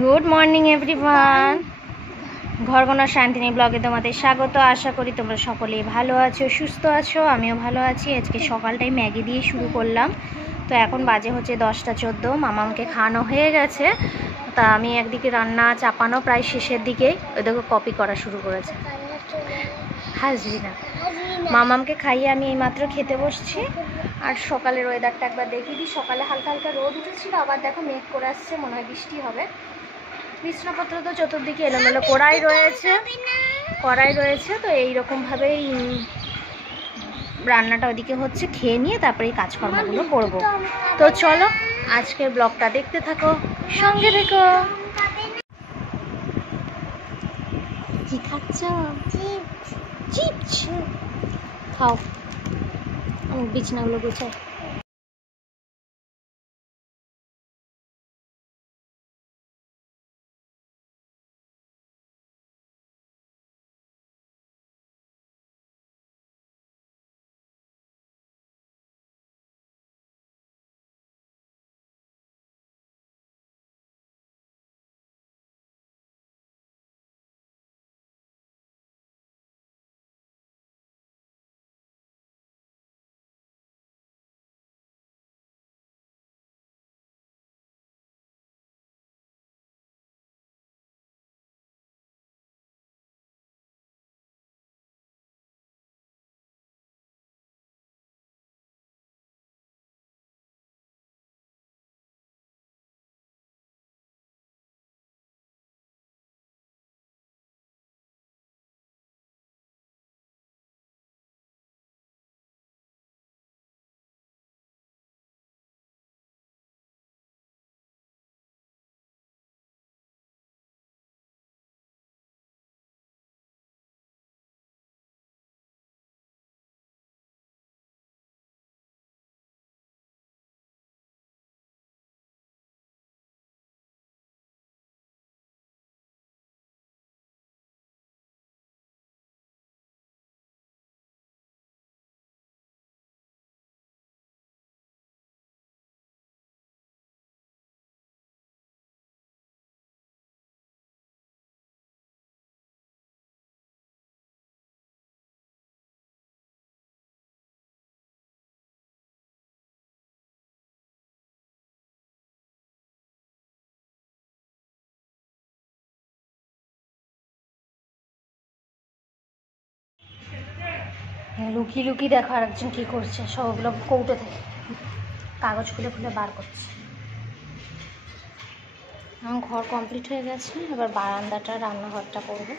Good morning everyone, ঘরগোনা Shantini ব্লগে তোমাদের স্বাগত। আশা করি তোমরা সকলেই ভালো আছো, সুস্থ আছো। আমিও ভালো আছি। আজকে সকালটাই ম্যাগি দিয়ে শুরু করলাম। তো এখন বাজে হচ্ছে 10টা 14। মামামকে খাওয়ানো হয়ে গেছে। তা আমি একদিকে রান্না চাপানো প্রায় শেষের দিকে, ওদেরকে কপি করা শুরু করেছে। হাসবি না। মামামকে খাইয়ে আমি এইমাত্র খেতে বসছি। আর সকালের ওয়েদারটা একবার দেখিয়ে দিই। সকালে হালকা হালকা রোদ উঠেছিল, আবার দেখো মেঘ করে আসছে, মনে হয় বৃষ্টি হবে। বিছনাপত্র তো চতুর্দিকে এলোমেলো কড়াই রয়েছে। তো এইরকমভাবেই রান্নাটা ওদিকে হচ্ছে, খেয়ে নিয়ে তারপরে এই কাজকর্মগুলো করবো। তো চলো আজকের ব্লগটা দেখতে থাকো, সঙ্গে থেকো। কি খাচ্ছ? চিপস। খাও, বিছানাগুলো গোছাও। লুকিয়ে লুকিয়ে দেখো আরেকজন কি করছে। সবগুলো কৌটো থেকে কাগজ খুলে খুলে বার করছে। আমার ঘর কমপ্লিট হয়ে গেছে, এবার বারান্দাটা, রান্নাঘরটা করবো।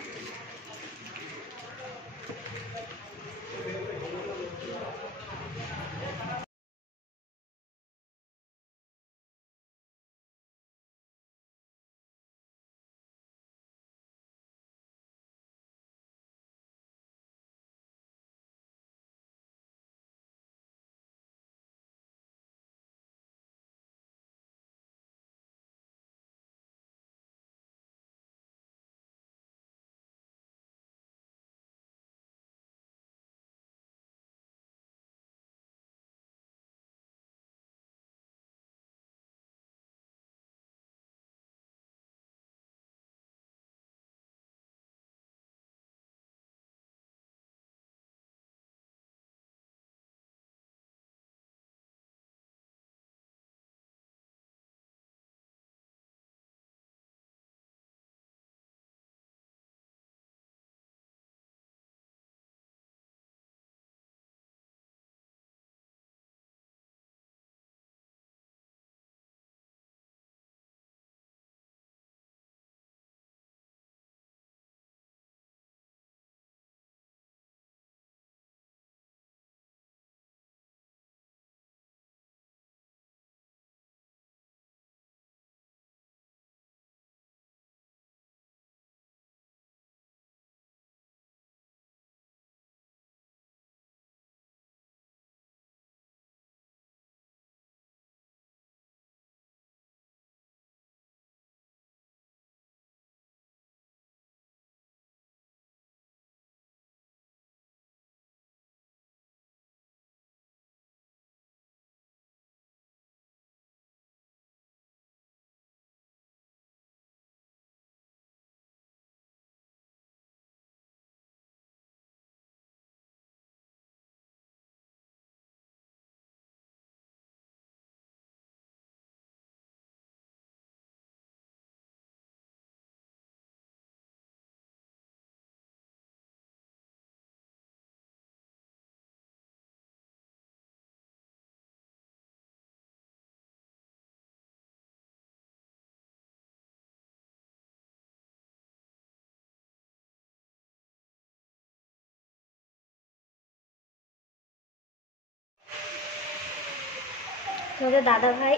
তোমাদের দাদা ভাই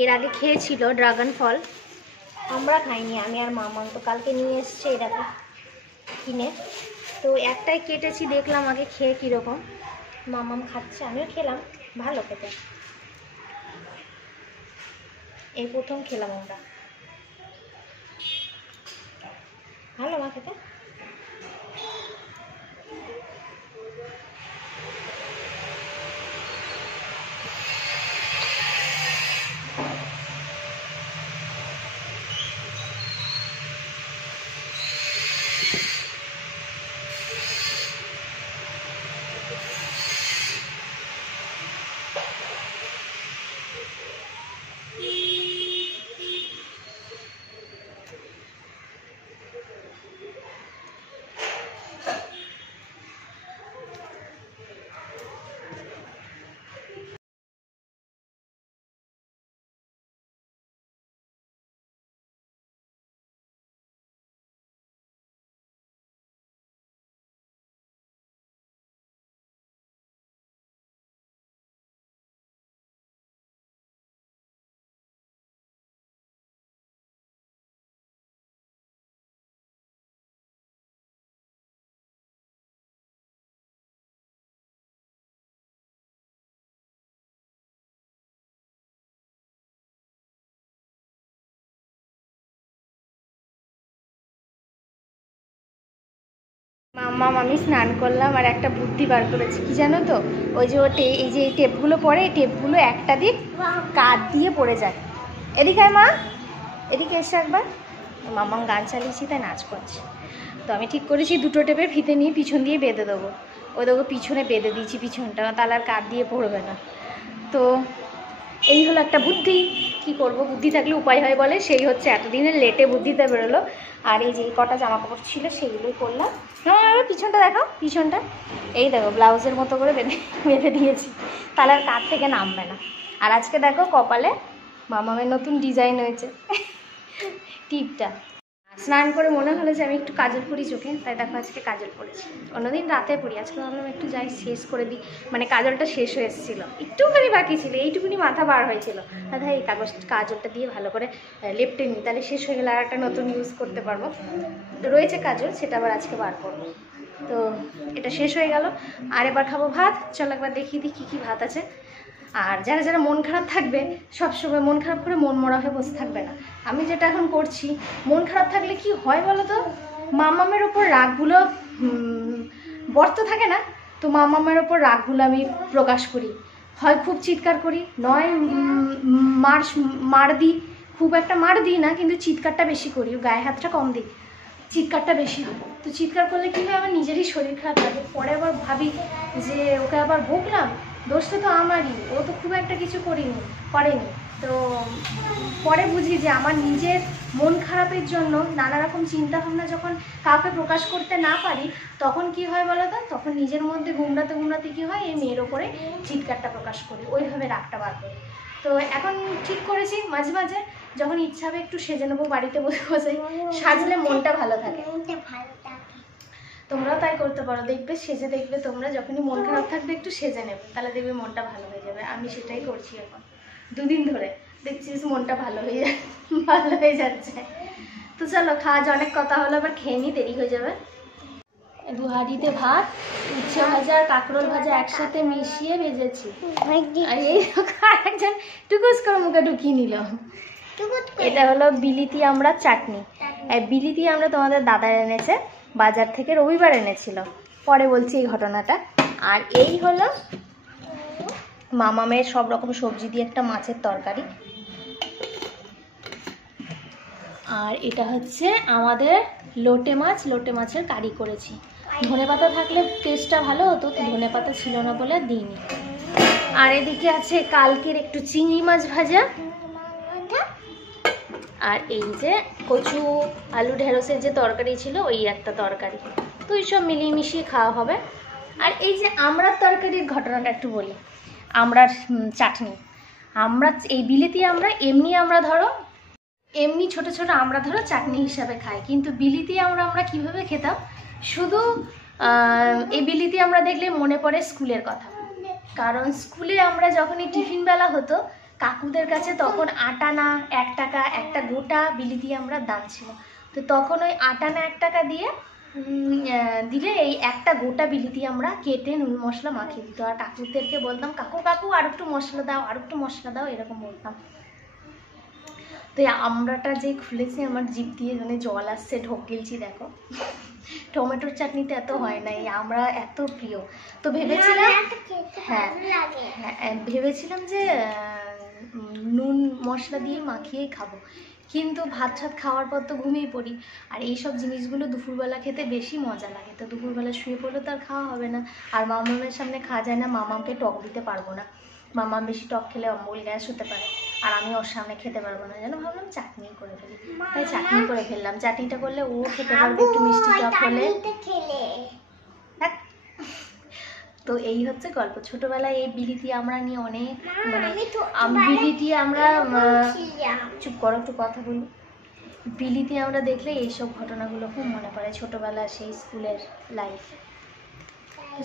এর আগে খেয়েছিল ড্রাগন ফল, আমরা খাইনি, আমি আর মামাম তো কালকে নিয়ে এসছে এটাকে কিনে। তো একটাই কেটেছি, দেখলাম আগে খেয়ে কীরকম। মামাম খাচ্ছে, আমিও খেলাম, ভালো খেতে। এই প্রথম খেলাম আমরা, ভালো মা খেতে। মাম্মাম আমি স্নান করলাম আর একটা বুদ্ধি বার করেছি, কি জানো তো? ওই যে এই যে টেপগুলো পড়ে, এই টেপগুলো একটা দিক কাঠ দিয়ে পড়ে যায়। এদিকে মা, এদিকে এসে একবার। মাম্মাম গান চালিয়েছি তাই নাচ করছে। তো আমি ঠিক করেছি দুটো টেপে ফিতে নিয়ে পিছন দিয়ে বেঁধে দেবো। ওই দেখো পিছনে বেঁধে দিয়েছি পিছনটা, তাহলে আর কাঠ দিয়ে পড়বে না। তো এই হলো একটা বুদ্ধি। কি করব, বুদ্ধি থাকলে উপায় হয় বলে, সেই হচ্ছে এতদিনের লেটে বুদ্ধিতে বেরোলো। আর এই যে কটা জামা কাপড় ছিল সেগুলোই করলাম। হ্যাঁ পিছনটা দেখো, পিছনটা এই দেখো ব্লাউজের মতো করে বেঁধে দিয়েছি, তাহলে আর কাঠ থেকে নামবে না। আর আজকে দেখো কপালে মামামের নতুন ডিজাইন হয়েছে টিপটা। স্নান করে মনে হলো যে আমি একটু কাজল পরি চোখে, তাই দেখো আজকে কাজল পরেছি। অন্যদিন রাতে পরি, আজকে ভাবলাম একটু যাই শেষ করে দিই। মানে কাজলটা শেষ হয়ে এসেছিলো, একটুখানি বাকি ছিল, এইটুকুনি মাথা বার হয়েছিল। দাদা এই কাজলটা দিয়ে ভালো করে লেপটে নিই, তাহলে শেষ হয়ে গেলে আর একটা নতুন ইউজ করতে পারবো। রয়েছে কাজল, সেটা আবার আজকে বার করবো। তো এটা শেষ হয়ে গেল। আর এবার খাবো ভাত। চলো একবার দেখিয়ে দিই কী কী ভাত আছে। আর যারা যারা মন খারাপ থাকবে, সবসময় মন খারাপ করে মন মরা হয়ে বসে থাকবে না। আমি যেটা এখন করছি, মন খারাপ থাকলে কি হয় বলো তো, মামামের ওপর রাগগুলো বর্ত থাকে না, তো মামামের ওপর রাগগুলো আমি প্রকাশ করি। হয় খুব চিৎকার করি, নয় মার দিই। খুব একটা মার দিই না, কিন্তু চিৎকারটা বেশি করি, গায়ে হাতটা কম দিই, চিৎকারটা বেশি হয়। তো চিৎকার করলে কী হয়, আমার নিজেরই শরীর খারাপ লাগে। পরে আবার ভাবি যে ওকে আবার বকলাম, দোষটা তো আমারই, ও তো খুব একটা কিছু করেনি। তো পরে বুঝি যে আমার নিজের মন খারাপের জন্য নানা রকম চিন্তাভাবনা যখন কাউকে প্রকাশ করতে না পারি, তখন কি হয় বলো তো, তখন নিজের মধ্যে গুমড়াতে কী হয়, এই মেয়ের ওপরে চিৎকারটা প্রকাশ করি, ওইভাবে রাগটা বার করি। তো এখন ঠিক করেছি মাঝে মাঝে যখন ইচ্ছা হবে একটু সেজে নেবো, বাড়িতে বসে বসে সাজলে মনটা ভালো থাকে। তোমরাও তাই করতে পারো, দেখবে সেজে, দেখবে তোমরা যখনই মন খারাপ থাকবে একটু সেজে নেবে, তাহলে দেখবে মনটা ভালো হয়ে যাবে। আমি সেটাই করছি এখন, দুদিন ধরে দেখছিস মনটা ভালো হয়ে যাচ্ছে। তো চলো খাওয়া, অনেক কথা হলো, আবার খেয়ে নিই, দেরি হয়ে যাবে। 2 হাঁড়িতে ভাত, উচ্ছে ভাজা আর কাঁকরোল ভাজা একসাথে মিশিয়ে ভেজেছি। আর এই একজন টুকুস করে মুখে ঢুকিয়ে নিল। এটা হলো বিলিতি আমড়ার চাটনি। বিলিতি আমড়া তোমাদের দাদা এনেছে বাজার থেকে, রবিবার এনেছিল, পরে বলছি এই ঘটনাটা। আর এই হলো মামামের সব রকম সবজি দিয়ে একটা মাছের তরকারি। আর এটা হচ্ছে আমাদের লোটে মাছের কারি করেছি। ধনেপাতা থাকলে টেস্টটা ভালো হতো, তো ধনেপাতা ছিল না বলে দিইনি। আর এদিকে আছে কালকের একটু চিংড়ি মাছ ভাজা, আর এই যে কচু আলু ঢেঁড়সের যে তরকারি ছিল, ওই একটা তরকারি। তো এইসব মিলিয়ে মিশিয়ে খাওয়া হবে। আর এই যে আমড়ার তরকারির ঘটনাটা একটু বলি। আমড়ার চাটনি, এই বিলিতি আমড়া এমনি ছোট ছোট আমড়া ধরো চাটনি হিসাবে খাই, কিন্তু বিলিতি আমরা কিভাবে খেতাম, শুধু এই বিলিতি আমরা দেখলে মনে পড়ে স্কুলের কথা। কারণ স্কুলে আমরা যখনই টিফিন বেলা হতো কাকুদের কাছে তখন আটানা 1 টাকা একটা গোটা বিলিতি আমরা দাম ছিল। তো তখন ওই আটানা 1 টাকা দিয়ে দিলে এই একটা গোটা বিলিতি আমরা কেটে নুন মশলা মাখিয়ে দিত। আর কাকুদেরকে বলতাম কাকু কাকু আর একটু মশলা দাও, আর একটু মশলা দাও, এরকম বলতাম। তো আমরাটা যে খুলেছি আমার জিভ দিয়ে মানে জল আসছে, ঢোক গিলছি দেখো। টমেটোর চাটনিতে এত হয় না, এই আমরা এত প্রিয়। তো ভেবেছিলাম হ্যাঁ ভেবেছিলাম যে নুন মশলা দিয়ে মাখিয়েই খাবো, কিন্তু ভাত ছাত খাওয়ার পর তো ঘুমিয়ে পড়ি। আর এইসব জিনিসগুলো দুপুরবেলা খেতে বেশি মজা লাগে। তো দুপুরবেলা শুয়ে পড়লে তো আর খাওয়া হবে না। আর মামামের সামনে খাওয়া যায় না, মামামকে টক দিতে পারবো না। মামা বেশি টক খেলে অম্বল গ্যাস হতে পারে, আর আমি ওর সামনে খেতে পারবো না। যেন ভাবলাম চাটনি করে ফেলি, তাই চাটনি করে ফেললাম। চাটনিটা করলে ও খেতে পারবে একটু মিষ্টি টক হলে। তো এই হচ্ছে গল্প। ছোটবেলায় এই বিলিতি আমরা নিয়ে অনেক মানে বিলিতি আমরা চুপ করো একটু কথা বলি। বিলিতি আমরা দেখলে এইসব ঘটনাগুলো খুব মনে পড়ে, ছোটবেলা সেই স্কুলের লাইফ।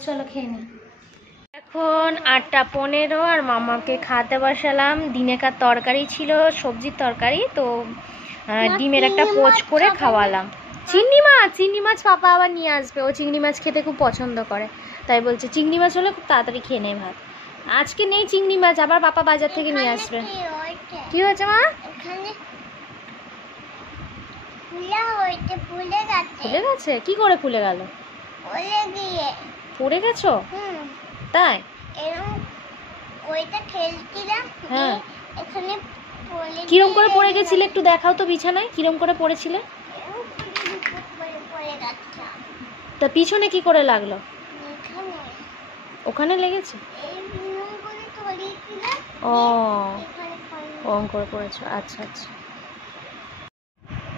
চলো খেয়ে নি। এখন 8:15 আর মামাকে খাতে বসালাম। দিনেকার তরকারি ছিল, সবজির তরকারি, তো ডিমের একটা পোচ করে খাওয়ালাম। চিংড়ি মাছ পাপা আবার নিয়ে আসবে, ও চিংড়ি মাছ খেতে খুব পছন্দ করে, তাই বলছে চিংড়ি মাছ হলে খুব তাড়াতাড়ি খেয়ে নেয় ভাত। আজকে নেই চিংড়ি মাছ, আবার পাপা বাজার থেকে নিয়ে আসবে। কি হয়েছে মা? ফুলে গেছে? কি করে ফুলে গেল? পড়ে গেছো? তাই? হ্যাঁ। কিরম করে পড়ে গেছিলে একটু দেখাও তো বিছানায়, কিরম করে পড়েছিলে? তা পিছনে কি করে লাগলো? ওখানে লেগেছে? ও ওরম করে পড়েছো, আচ্ছা আচ্ছা।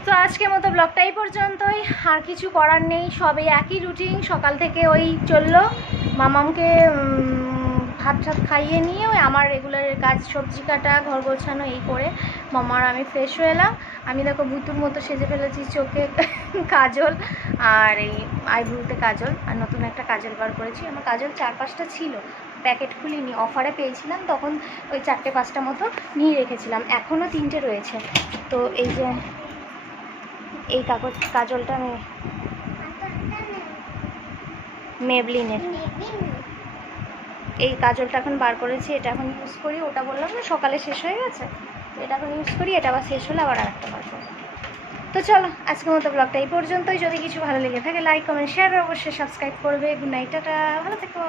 তো আজকের মতো ব্লগটা এই পর্যন্তই, আর কিছু করার নেই, সবই একই রুটিন। সকাল থেকে ওই চললো, মামামকে ভাত টাত খাইয়ে নিয়ে ওই আমার রেগুলারের কাজ সবজি কাটা ঘর গোছানো এই করে মামার আমি ফ্রেশ হয়ে এলাম। আমি দেখো ভুতুর মতো সেজে ফেলেছি, চোখে কাজল আর এই আইব্রুতে কাজল, আর নতুন একটা কাজল বার করেছি। আমার কাজল 4-5টা ছিল, প্যাকেট খুলিনি, অফারে পেয়েছিলাম তখন ওই 4-5টা মতো নিয়ে রেখেছিলাম, এখনও 3টে রয়েছে। তো এই যে এই কাজলটা আমি মেবলিনের এই কাজলটা এখন বার করেছি, এটা এখন ইউজ করি। ওটা বললাম না সকালে শেষ হয়ে গেছে, তো এটা এখন ইউজ করি, এটা আবার শেষ হলে আবার আরেকটা বার করবো। তো চলো আজকের মতো ব্লগটা এই পর্যন্তই। যদি কিছু ভালো লেগে থাকে লাইক কমেন্ট শেয়ার, অবশ্যই সাবস্ক্রাইব করবে। গুড নাইট, টাটা, ভালো থেকো।